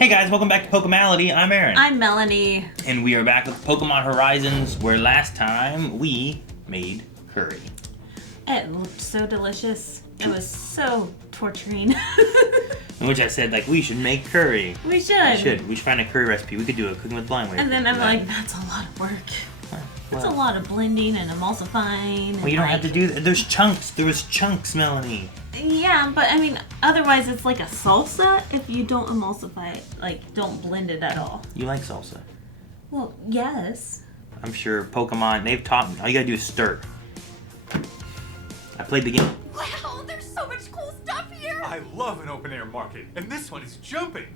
Hey guys, welcome back to Pokemality. I'm Aaron. I'm Melanie. And we are back with Pokemon Horizons, where last time we made curry. It looked so delicious. It was so torturing. In which I said, like, we should make curry. We should. We should find a curry recipe. We could do a cooking with blind way. And then I'm like, that's a lot of work. That's a lot of blending and emulsifying. Well, you don't have to do that. There's chunks. There was chunks, Melanie. Yeah, but I mean, otherwise it's like a salsa if you don't emulsify it. Like, don't blend it at all. You like salsa? Well, yes. I'm sure Pokemon, they've taught me. All you gotta do is stir. I played the game. Wow, there's so much cool stuff here! I love an open air market, and this one is jumping.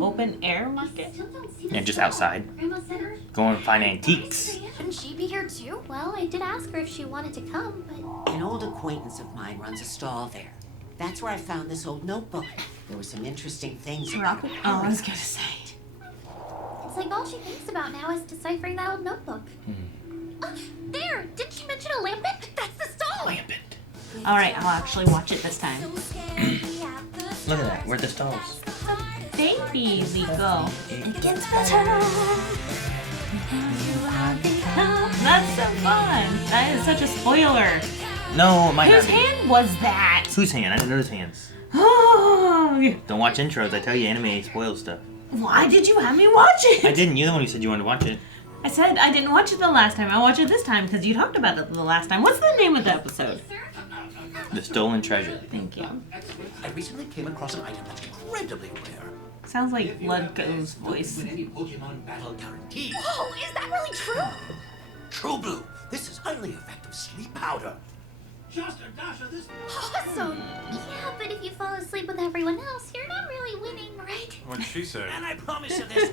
Open air market? Yeah, just outside. Going to find antiques. Shouldn't she be here too? Well, I did ask her if she wanted to come, but... An old acquaintance of mine runs a stall there. That's where I found this old notebook. There were some interesting things about Rocket? Oh, I was gonna say. It's like all she thinks about now is deciphering that old notebook. There! Didn't she mention a lampet? That's the stall! Lampet. Alright, I'll actually watch it this time. Look at that. We're at the stalls. Baby, we go. It gets better. That's so fun. That is such a spoiler. No, it might Whose not be. hand was that? Whose hand? I didn't know whose hands. Oh, Don't watch intros. I tell you, anime spoils stuff. why did you have me watch it? I didn't. You're the one who said you wanted to watch it. I said I didn't watch it the last time. I watched it this time because you talked about it the last time. What's the name of the episode? The Stolen Treasure. Thank you. I recently came across an item that's incredibly rare. Sounds like Ludgo's voice. With any Pokemon battle guarantee. Whoa, is that really true? True Blue, this is highly effective sleep powder. Just a dash of this. Awesome! Yeah, but if you fall asleep with everyone else, you're not really winning, right? What'd she say? And I promise you this.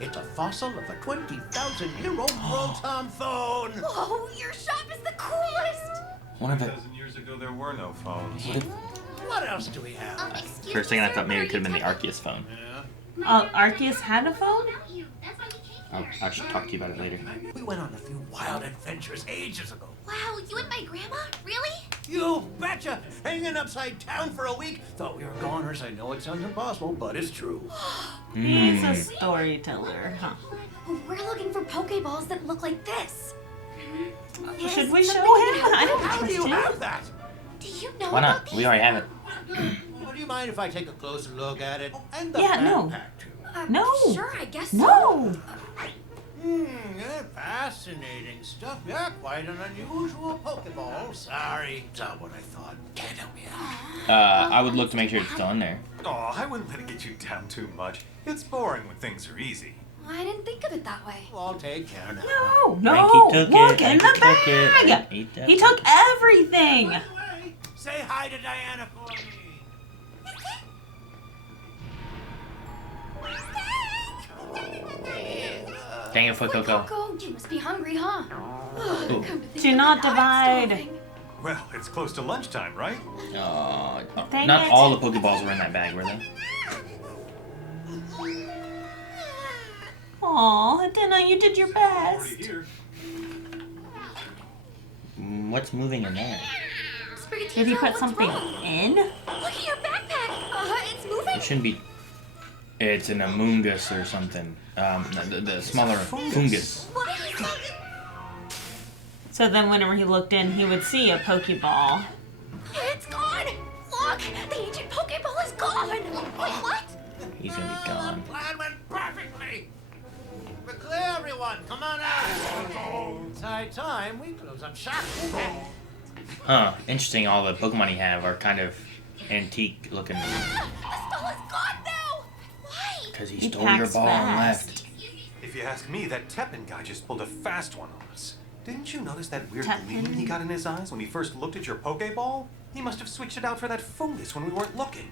It's a fossil of a 20,000-year-old Rotom phone. Whoa, your shop is the coolest! One of it. 1,000 years ago, there were no phones. What else do we have? Excuse For a second, I me, thought sir, maybe are it could have you been the talking- Arceus phone. Yeah. Arceus had a phone? I should talk to you about it later. We went on a few wild adventures ages ago. Wow, you and my grandma? Really? You betcha! Hanging upside down for a week. Thought we were goners. I know it sounds impossible, but it's true. He's a storyteller, huh? We're looking for Pokeballs that look like this. Yes, Should we something show we can him? help I with. don't How do you trust him. have that? Do you know Why about not? these? We already have it. Well, do you mind if I take a closer look at it? And the Yeah, no. backpack, too. No. Sure, I guess so. No! Yeah, fascinating stuff. Yeah, quite an unusual Pokeball. Sorry, it's not what I thought. Can't help me out. I would look to make sure it's still in there. Oh, I wouldn't let it get you down too much. It's boring when things are easy. I didn't think of it that way. Well, I'll take care now. No! Frankie took Look it. in Frankie the took it. bag! Frankie took He it. took everything! By the way, say hi to Diana for me. Dang it, Foot Coco. Coco, you must be hungry, huh? Ugh, Ooh. come to think Do of not it, I'm divide. starving. Well, it's close to lunchtime, right? Dang Not it. all the Pokeballs were in that bag, were they? Aw, Dana, you did your best. Already here. What's moving in there? Sprigatito, Did he put what's something wrong? in? Look at your backpack. It's moving. It shouldn't be. It's an Amoongus or something. The smaller fungus. Why is that? So then whenever he looked in, he would see a Pokeball. It's gone. Look, the ancient Pokeball is gone. Wait, what? He's gonna be The gone. plan went perfectly. We're clear, everyone. Come on out. It's high time we close up shop. Huh. Interesting. All the Pokemon you have are kind of antique looking. The stall is gone now. Why? Because he He stole your packs ball and fast. left. If you ask me, that Tepen guy just pulled a fast one on us. Didn't you notice that weird Tepen? gleam he got in his eyes when he first looked at your Pokeball? He must have switched it out for that fungus when we weren't looking.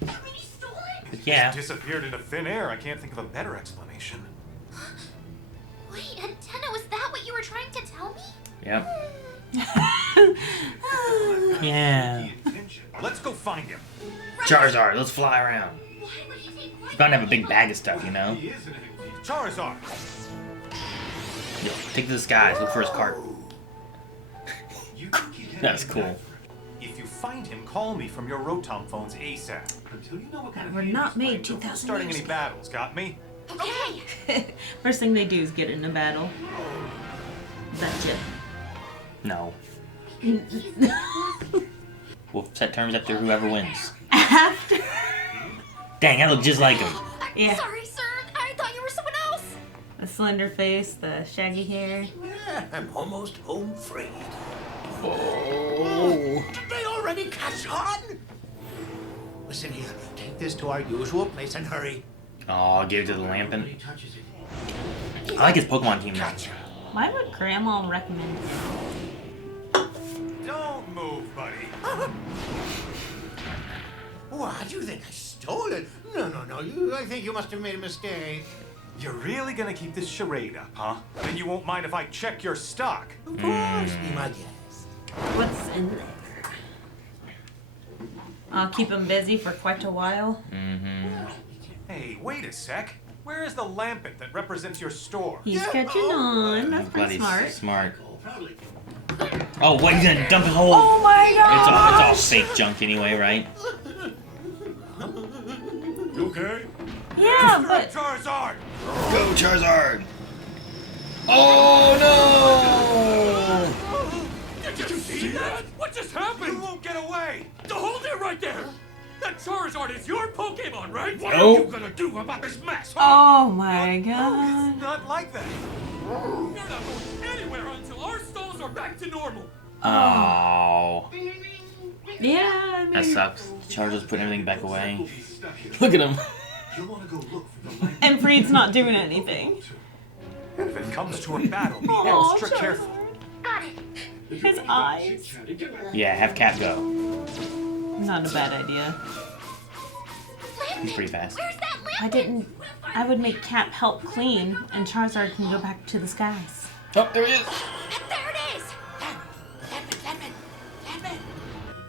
You mean he stole it? But yeah. Just disappeared into thin air. I can't think of a better explanation. Wait, Antenna, was that what you were trying to tell me? Yep. Yeah. Let's go find him. Charizard, let's fly around. Why would he take He's bound to have a big bag of stuff, you know? He is an Charizard. Yo, take to the skies, look for his cart. That's cool. If you find him, call me from your Rotom phones ASAP. Until you know what kind of We're game not he's made playing, 2000 don't go starting years any ago. battles, got me? Okay. First thing they do is get in a battle. Gotcha. No. We'll set terms after whoever wins. After. Dang, I look just like him. Yeah. Sorry, sir. I thought you were someone else. The slender face, the shaggy hair. Yeah, I'm almost home free. Oh. Did they already catch on? Listen here, take this to our usual place and hurry. Oh, give it to the Lampin. Nobody touches it. I like his Pokemon team now. Gotcha. Why would Grandma recommend Don't move, buddy. What, you think I stole it? No. I think you must have made a mistake. You're really gonna keep this charade up, huh? Then you won't mind if I check your stock. Of course, be my guest. what's in there? I'll keep him busy for quite a while. Mm-hmm. Hey, wait a sec. Where is the lampet that represents your store? He's Yeah, catching on. That's pretty Bloody smart. smart. Oh, what? He's gonna dump his whole. Oh my It's god! all fake junk anyway, right? You okay? Yeah, Mr. but Charizard! Go Charizard! Oh Did you see that? What just You happened? won't get away! Hold it right there! That Charizard is your Pokemon, right? What No. are you gonna do about this mess, huh? oh my No, god. it's not like that. You're not going anywhere until our stalls are back to normal. no! Oh, Yeah, I mean, that sucks. Charizard's putting everything back away. Look at him. and Freed's not doing anything. And if it comes to a battle, be Aw, extra careful. Got it. His eyes. Yeah, have Cap go. Not a bad idea. He's pretty fast. Where's that lamp? I didn't. I would make Cap help clean, and Charizard can go back to the skies. Oh, there he is. There it is. Lemon.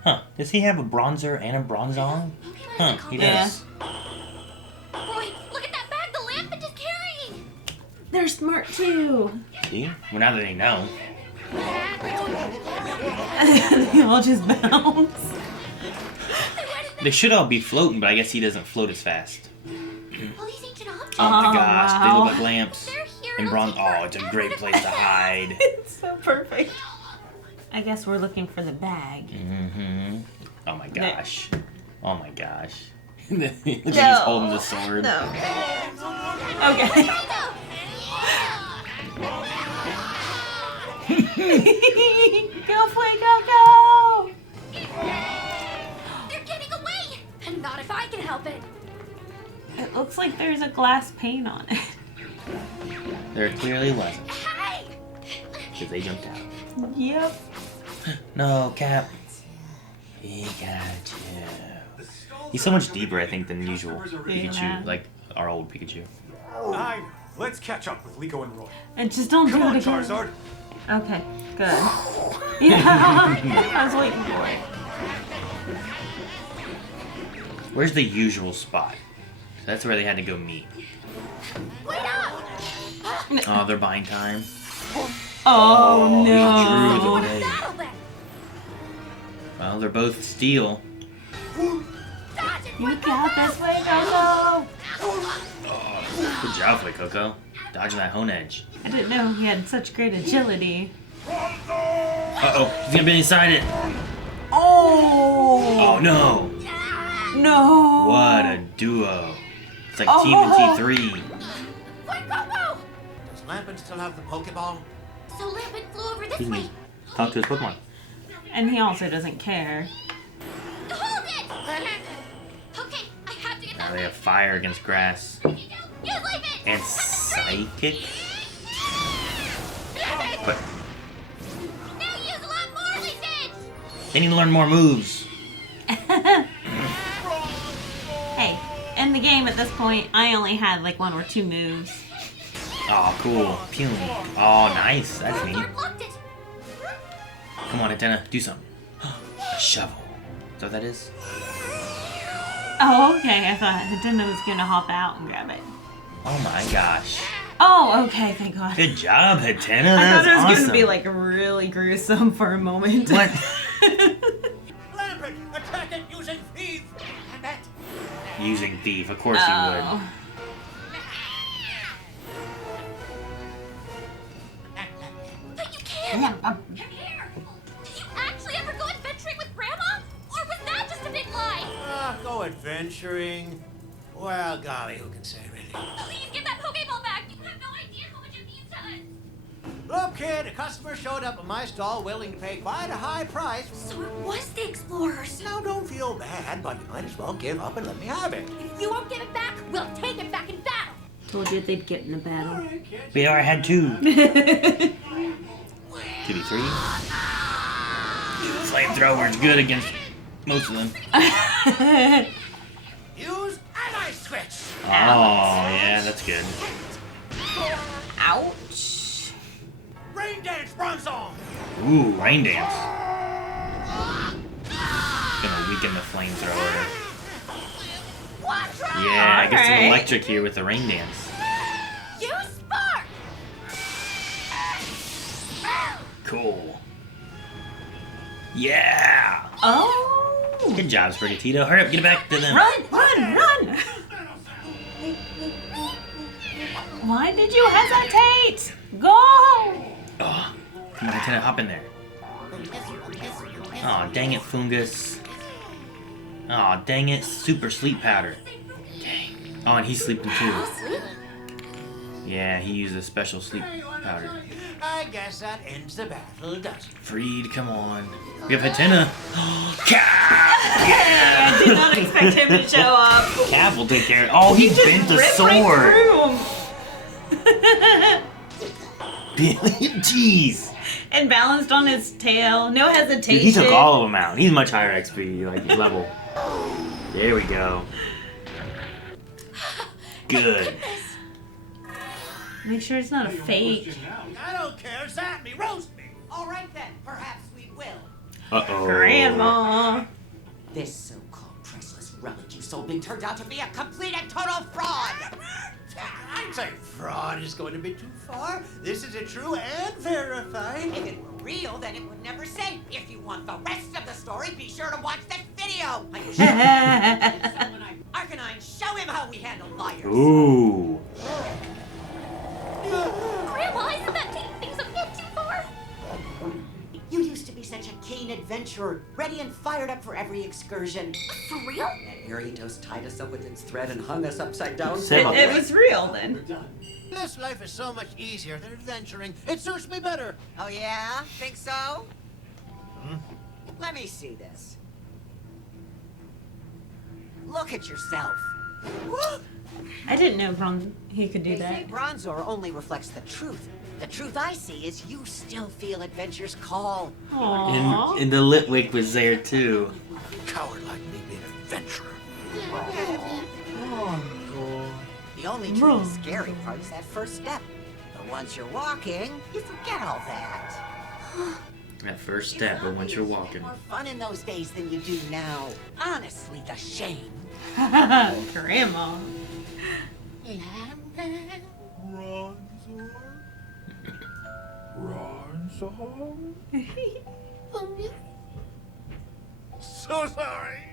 Huh? Does he have a bronzer and a Bronzong? Huh? He does. Boy, look at that bag the lamp is carrying. They're smart too. See? Well, now that they know. They all just bounce. They should all be floating, but I guess he doesn't float as fast. All these ancient objects. Oh my Oh, gosh, they wow. look like lamps. They're here. And to bronze. take Oh, it's a great place to hide. It's so perfect. I guess we're looking for the bag. Mm-hmm. Oh my gosh. Oh my gosh. Look at No. he's holding the sword. No. Okay. Go, Fuego, go! They're getting away. And not if I can help it. It looks like there's a glass pane on it. There clearly wasn't, Hey. because they jumped out. Yep. No, Cap. He got you. He's so much deeper, I think, than usual Pikachu. Yeah. Like our old Pikachu. I know. Let's catch up with Liko and Roy. And just don't Come do on, it again. Charizard. Okay, good. Yeah, I was waiting for it. Where's the usual spot? That's where they had to go meet. Wait up. Oh, they're buying time. Oh, He no. drew the blade. Battle then. Well, they're both steel. Dodge it. You got this way, Coco. Good job, Coco. Dodging that hone edge. I didn't know he had such great agility. Uh-oh, he's gonna be inside it. Oh! Oh, no. No! What a duo. It's like Oh. Team and T3. Quick, Coco. Does Lampin still have the Pokeball? So Lampin flew over this Excuse way. me. Talk to his Pokemon. And he also doesn't care. Hold it. Okay, I have to get Now that they way. have fire against grass. You leave it. And psychic? But Now use a lot more resistance. they need to learn more moves. Hey, in the game at this point, I only had like 1 or 2 moves. Oh, cool. Puny. Oh, nice. That's neat. Charizard locked it. Come on, Antenna. Do something. A shovel. Is that what that is? Oh, okay. I thought Nintendo was gonna hop out and grab it. Oh my gosh. Oh, okay. Thank God. Good job, Antenna. I thought That's it was awesome. gonna be like really gruesome for a moment. What? Lampin, it! Attack it using thief! Using thief, of course he would. But you can't! Come here! Did you actually ever go adventuring with Grandma? Or was that just a big lie? Go adventuring. Well, golly, who can say, really? Please give that Pokeball back! You have no idea how much it means to us! Look, kid, a customer showed up at my stall willing to pay quite a high price. So it was the Explorers. Now, don't feel bad, but you might as well give up and let me have it. If you won't give it back, we'll take it back in battle! Told you they'd get in a battle. We already had 2. 2v3. Flamethrower's good against most of them. Use anti-switch. Oh, yeah, that's good. Ouch. Rain dance, Bronzong. Ooh, rain dance. Gonna weaken the flamethrower. Yeah, I get some Alright. electric here with the rain dance. Use Spark! Cool. Yeah! Oh. Good job, Sprigatito. Hurry up, get back to them. Run, run, run! Why did you hesitate? Go! Oh, come on, Lieutenant, hop in there. Oh, dang it, Fungus. Oh, dang it, super sleep powder. Dang. Oh, and he's sleeping too. Yeah, he used a special sleep powder. I guess that ends the battle, doesn't it? Freed, come on. We have Hatena. I did not expect him to show up. Cav will take care of it. Oh, he just bent the ripped sword. right Jeez. and balanced on his tail. No hesitation. Dude, he took all of them out. He's much higher XP, like level. There we go. Good. Make sure it's not a fake. I don't care. Zap me, roast me. All right then, perhaps we will. Uh-oh. Grandma. This so-called priceless relic you sold me turned out to be a complete and total fraud. I'd say fraud is going to be too far. This is a true and verified. If it were real, then it would never say. If you want the rest of the story, be sure to watch this video. Are you sure? Arcanine, show him how we handle liars. Ooh. Grandma, isn't that taking things a bit too far? You used to be such a keen adventurer, ready and fired up for every excursion. For real? That Aritos tied us up with its thread and hung us upside down. It was real then. This life is so much easier than adventuring. It suits me better. Oh yeah? Think so? Let me see this. Look at yourself. I didn't know he could do They say that. Bronzor only reflects the truth. The truth I see is you still feel adventure's call. Aww. And the Litwick was there too. Coward like me being an adventurer. The only truly scary part is that first step. But once you're walking, you forget all that. That first step, but once you're walking. More fun in those days than you do now. Honestly, the shame. Grandma. So sorry.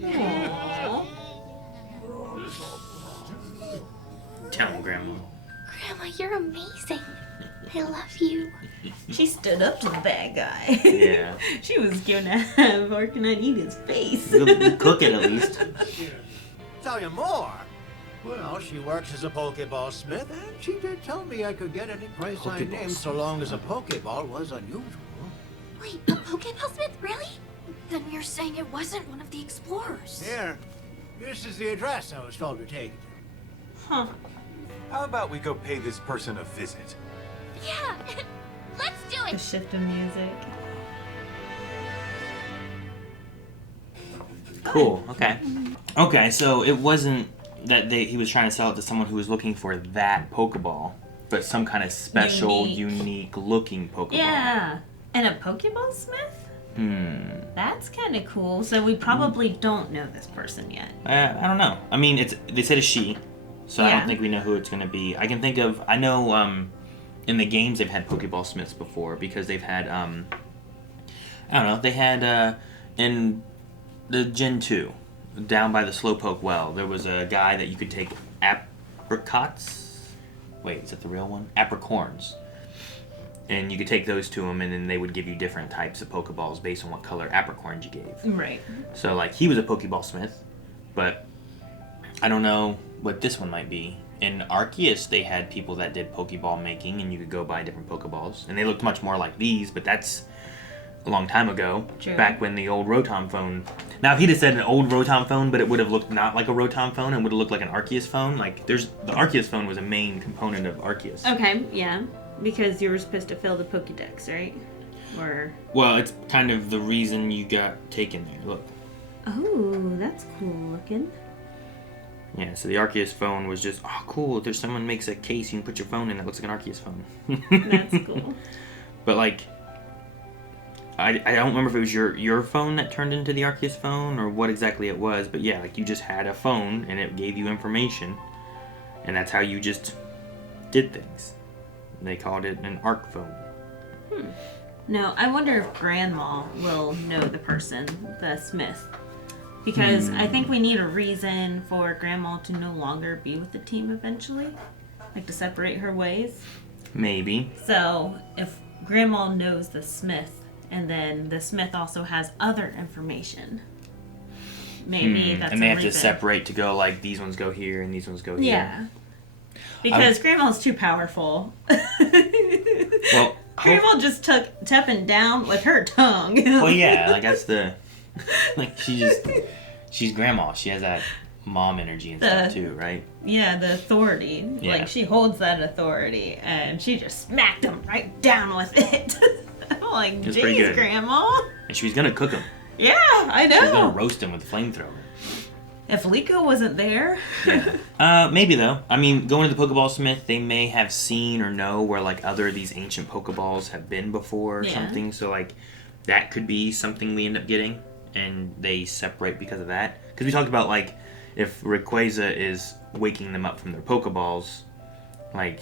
Aww. Tell him, Grandma. Grandma, you're amazing. I love you. She stood up to the bad guy. Yeah. She was gonna have Arcanine eat his face. We'll cook it at least. Tell you more. Well, she works as a Pokeball smith, and she did tell me I could get any price I Pokeball named so long as a Pokeball was unusual. Wait, a Pokeball Smith? Really? Then you're saying it wasn't one of the Explorers? Here, this is the address I was told to take it to. Huh. How about we go pay this person a visit? Yeah, let's do The it. shift in music. Cool. Okay. Okay, so it wasn't that he was trying to sell it to someone who was looking for that Pokeball, but some kind of special, unique looking Pokeball. Yeah. And a Pokeball Smith? That's kind of cool. So we probably don't know this person yet. I don't know. I mean, they said a she, so I Yeah. don't think we know who it's going to be. I can think of, I know in the games they've had Pokeball Smiths before because they've had, I don't know, they had in the Gen 2, down by the Slowpoke Well, there was a guy that you could take apricots. Wait, is that the real one? Apricorns. And you could take those to him, and then they would give you different types of Pokeballs based on what color apricorns you gave. Right. So, like, he was a Pokeball smith, but I don't know what this one might be. In Arceus, they had people that did Pokeball making, and you could go buy different Pokeballs. And they looked much more like these, but that's a long time ago. True. Back when the old Rotom phone... Now, if he'd have said an old Rotom phone, but it would have looked not like a Rotom phone, and would have looked like an Arceus phone, like, the Arceus phone was a main component of Arceus. Okay, yeah. Because you were supposed to fill the Pokédex, right? Or... Well, it's kind of the reason you got taken there. Look. Oh, that's cool looking. Yeah, so the Arceus phone was just, oh, cool. If there's someone makes a case, you can put your phone in. It looks like an Arceus phone. That's cool. But, like, I don't remember if it was your phone that turned into the Arceus phone or what exactly it was. But, yeah, like, you just had a phone, and it gave you information. And that's how you just did things. They called it an ARC phone. No, I wonder if Grandma will know the person, the Smith. Because I think we need a reason for Grandma to no longer be with the team eventually. Like, to separate her ways. Maybe. So, if Grandma knows the Smith, and then the Smith also has other information, maybe that's And they a have to reason. separate to go, like, these ones go here and these ones go here. Yeah. Because Grandma's too powerful. Well, Grandma just took Tepen down with her tongue. well, yeah, like, that's the... Like, she's Grandma. She has that mom energy and stuff, too, right? Yeah, the authority. Yeah. Like, she holds that authority, and she just smacked him right down with it. I'm like, It's pretty geez, good. Grandma. And she was going to cook them. Yeah, I She was going know. to roast them with a flamethrower. If Liko wasn't there. Maybe though. I mean, going to the Pokeball Smith, they may have seen or know where like other of these ancient Pokeballs have been before or Yeah. something. So like that could be something we end up getting, and they separate because of that. Because we talked about like if Rayquaza is waking them up from their Pokeballs, like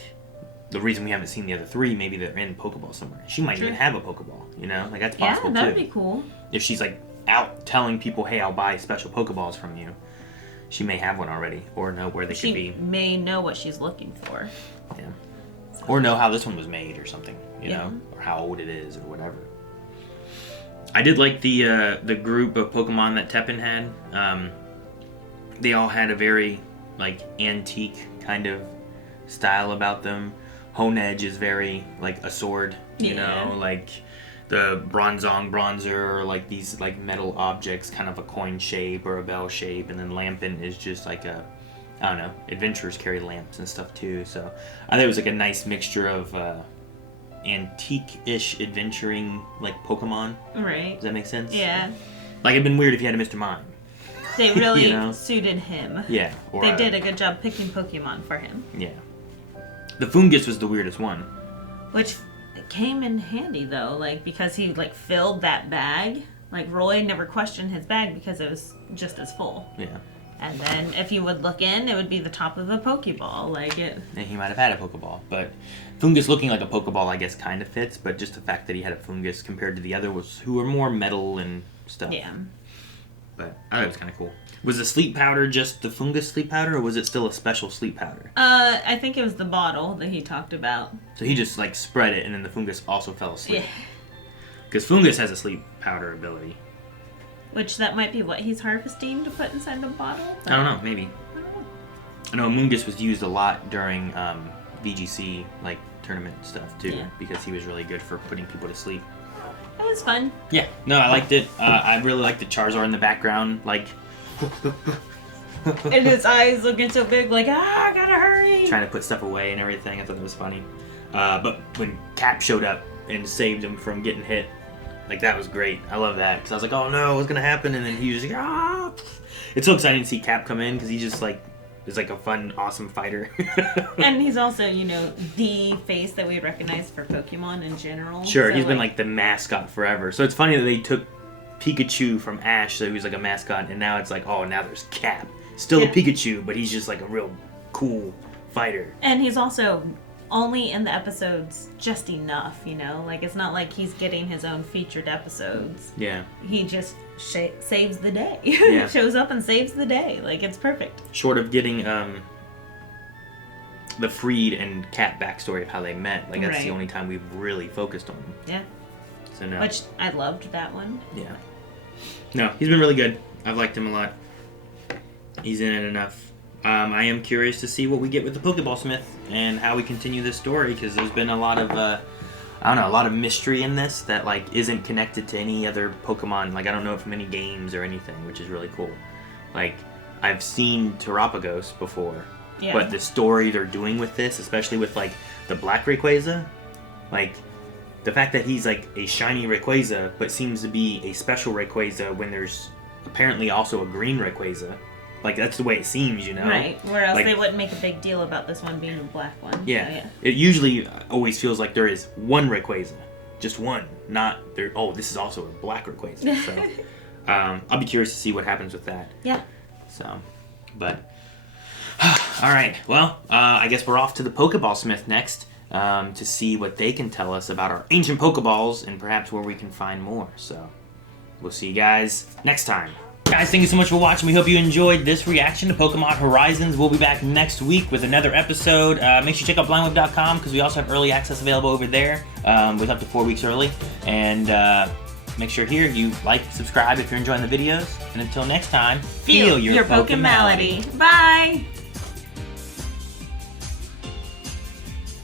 the reason we haven't seen the other three, maybe they're in Pokeball somewhere. She might True. even have a Pokeball. You know, like that's Yeah, possible that would too. be cool. If she's like out telling people, "Hey, I'll buy special Pokeballs from you." She may have one already, or know where they She could be. may know what she's looking for. Yeah. Or know how this one was made or something, you Yeah. know? Or how old it is or whatever. I did like the group of Pokemon that Tepen had. They all had a very, like, antique kind of style about them. Honedge is very, like, a sword, you Yeah. know? Like, the Bronzong Bronzer are, like, these, like, metal objects, kind of a coin shape or a bell shape. And then Lampin is just, like, a... I don't know, adventurers carry lamps and stuff too, so I think it was like a nice mixture of antique-ish adventuring, like, Pokemon. Right. Does that make sense? Yeah. Like, it'd been weird if you had a Mr. Mime. They really You know? suited him. Yeah. Or They did a good job picking Pokemon for him. Yeah. The Fungus was the weirdest one. Which came in handy, though, like, because he, like, filled that bag. Like, Roy never questioned his bag because it was just as full. Yeah. And then if you would look in, it would be the top of a Pokeball. Like, it... And he might have had a Pokeball, but Fungus looking like a Pokeball, I guess, kind of fits, but just the fact that he had a Fungus compared to the other was who were more metal and stuff. Yeah. But I thought it was kind of cool. Was the sleep powder just the Fungus sleep powder, or was it still a special sleep powder? I think it was the bottle that he talked about. So he just, like, spread it, and then the Fungus also fell asleep. Yeah. Because Fungus has a sleep powder ability. Which that might be what he's harvesting to put inside the bottle. I don't know, maybe. I know Mungus was used a lot during VGC, like, tournament stuff, too. Yeah. Because he was really good for putting people to sleep. It was fun. Yeah, no, I liked it. I really liked the Charizard in the background, like... And his eyes looking so big, like, I gotta hurry. trying to put stuff away and everything. I thought that was funny. But when Cap showed up and saved him from getting hit, like, that was great. I love that. Because I was like, oh no, what's going to happen? And then he was like, ah. It's so exciting to see Cap come in because he just, like, is like a fun, awesome fighter. And he's also, you know, the face that we recognize for Pokemon in general. Sure, So, he's been, like, the mascot forever. So it's funny that they took Pikachu from Ash, so he was, like, a mascot, and now it's like, oh, now there's Cap. Still Yeah. a Pikachu, but he's just, like, a real cool fighter. And he's also only in the episodes just enough, you know? Like, it's not like he's getting his own featured episodes. Yeah. He just saves the day. Yeah. Shows up and saves the day. Like, it's perfect. Short of getting the Freed and Cat backstory of how they met, like that's the Right. only time we've really focused on him. Yeah. So no. Which, I loved that one. Yeah. No, he's been really good. I've liked him a lot. He's in it enough. I am curious to see what we get with the Pokeball Smith and how we continue this story, because there's been a lot of, I don't know, a lot of mystery in this that, like, isn't connected to any other Pokemon. Like, I don't know it from any games or anything, which is really cool. Like, I've seen Terapagos before, Yeah. but the story they're doing with this, especially with, like, the Black Rayquaza, like, the fact that he's, like, a shiny Rayquaza, but seems to be a special Rayquaza when there's apparently also a green Rayquaza. Like, that's the way it seems, you know? Right. Where else Like- they wouldn't make a big deal about this one being a black one. Yeah. So, yeah. It usually always feels like there is one Rayquaza. Just one. Not there. Oh, this is also a black Rayquaza. So, I'll be curious to see what happens with that. Yeah. So, but... all right. Well, I guess we're off to the Pokeball Smith next to see what they can tell us about our ancient Pokeballs and perhaps where we can find more. So, we'll see you guys next time. Guys, thank you so much for watching. We hope you enjoyed this reaction to Pokemon Horizons. We'll be back next week with another episode. Make sure you check out blindweb.com because we also have early access available over there with up to 4 weeks early. And make sure here you like, subscribe if you're enjoying the videos. And until next time, Feel your Pokemality. Bye!